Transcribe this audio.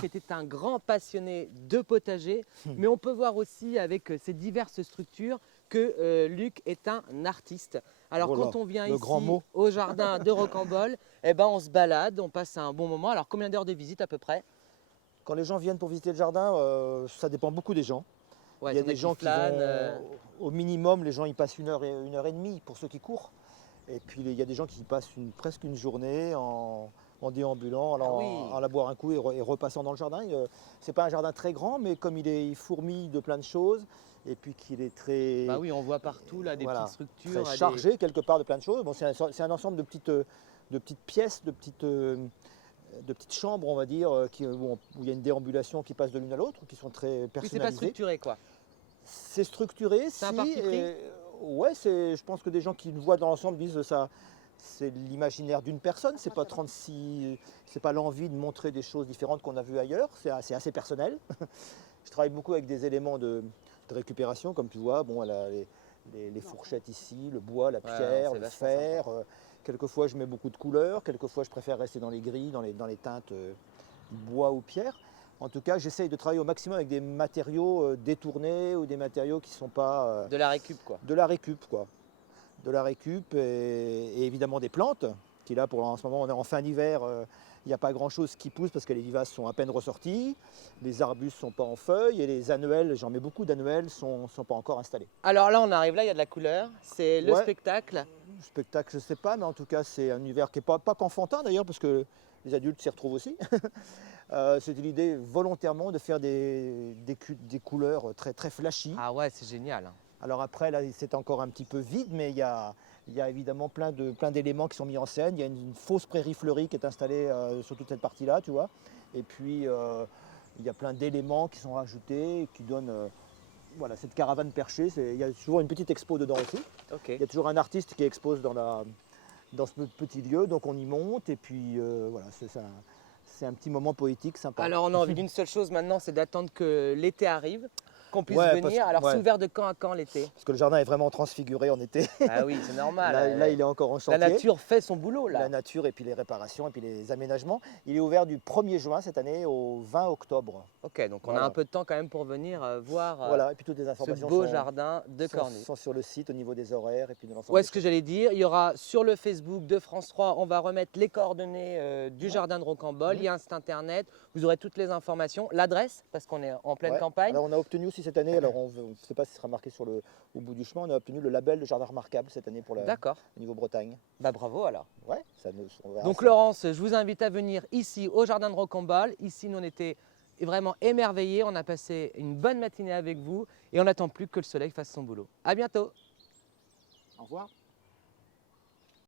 qui était un grand passionné de potager, mais on peut voir aussi avec ces diverses structures que Luc est un artiste. Alors Voilà, quand on vient le ici grand mot. au jardin de Rocambole, eh ben, on se balade, on passe un bon moment. Alors combien d'heures de visite à peu près? Quand les gens viennent pour visiter le jardin, ça dépend beaucoup des gens. Ouais, Il y a t'en as des qui gens qui flânent. vont, au minimum, les gens ils passent une heure et demie pour ceux qui courent. Et puis il y a des gens qui passent presque une journée en déambulant, Ah oui. allant boire un coup et repassant dans le jardin. C'est pas un jardin très grand, mais comme il fourmille de plein de choses, et puis qu'il est très, Bah oui, on voit partout là des petites voilà, très structures. chargé quelque part de plein de choses. Bon, c'est un ensemble de petites pièces, de petites chambres, on va dire, où il y a une déambulation qui passe de l'une à l'autre, qui sont très Oui, c'est pas personnalisées. structuré quoi. C'est structuré, C'est un si. parti pris. Ouais, je pense que des gens qui le voient dans l'ensemble disent ça. C'est l'imaginaire d'une personne, c'est pas 36, c'est pas l'envie de montrer des choses différentes qu'on a vues ailleurs, c'est assez personnel. Je travaille beaucoup avec des éléments de récupération, comme tu vois, bon, les fourchettes ici, le bois, la pierre, c'est le vachement fer. sympa. Quelquefois je mets beaucoup de couleurs, quelquefois je préfère rester dans les gris, dans les teintes bois ou pierre. En tout cas, j'essaye de travailler au maximum avec des matériaux détournés ou des matériaux qui ne sont pas De la récup quoi. de la récup, quoi. De la récup et évidemment des plantes, qui là, en ce moment, on est en fin d'hiver, il n'y a pas grand-chose qui pousse parce que les vivaces sont à peine ressorties, les arbustes ne sont pas en feuilles et les annuels, j'en mets beaucoup d'annuels, ne sont pas encore installés. Alors là, on arrive là, il y a de la couleur. C'est le Ouais. spectacle. Spectacle, je ne sais pas, mais en tout cas, c'est un univers qui n'est pas qu'enfantin d'ailleurs, parce que les adultes s'y retrouvent aussi. C'était l'idée volontairement de faire des couleurs très, très flashy. Ah ouais, c'est génial. Alors après, là, c'est encore un petit peu vide, mais il y a évidemment plein d'éléments qui sont mis en scène. Il y a une fausse prairie fleurie qui est installée sur toute cette partie-là, tu vois. Et puis, il y a plein d'éléments qui sont rajoutés et qui donnent voilà, cette caravane perchée. Il y a toujours une petite expo dedans aussi. Ok. Il y a toujours un artiste qui expose dans ce petit lieu, donc on y monte et puis voilà, c'est un petit moment poétique sympa. Alors on a envie d'une seule chose maintenant, c'est d'attendre que l'été arrive, qu'on puisse Ouais, venir. Alors ouais. c'est ouvert de quand à quand l'été? Parce que le jardin est vraiment transfiguré en été. Ah oui, c'est normal. Là, il est encore en chantier. La nature fait son boulot là. La nature et puis les réparations et puis les aménagements. Il est ouvert du 1er juin cette année au 20 octobre. Ok, donc on a Voilà. un peu de temps quand même pour venir voir Voilà, et puis toutes les ce informations beau jardin de Cornu. sont sur le site au niveau des horaires et puis de l'ensemble. Où est-ce que j'allais dire? Il y aura sur le Facebook de France 3, on va remettre les coordonnées du jardin de Rocambole. Il y a un site internet, vous aurez toutes les informations, l'adresse, parce qu'on est en pleine campagne. Alors on a obtenu aussi cette année, alors on ne sait pas si ce sera marqué au bout du chemin, on a obtenu le label de jardin remarquable cette année pour D'accord, au niveau Bretagne. bah bravo alors. Ouais, on verra Donc ça. Laurence, je vous invite à venir ici au jardin de Rocambole. Ici, nous on était vraiment émerveillés, on a passé une bonne matinée avec vous et on n'attend plus que le soleil fasse son boulot. À bientôt. Au revoir.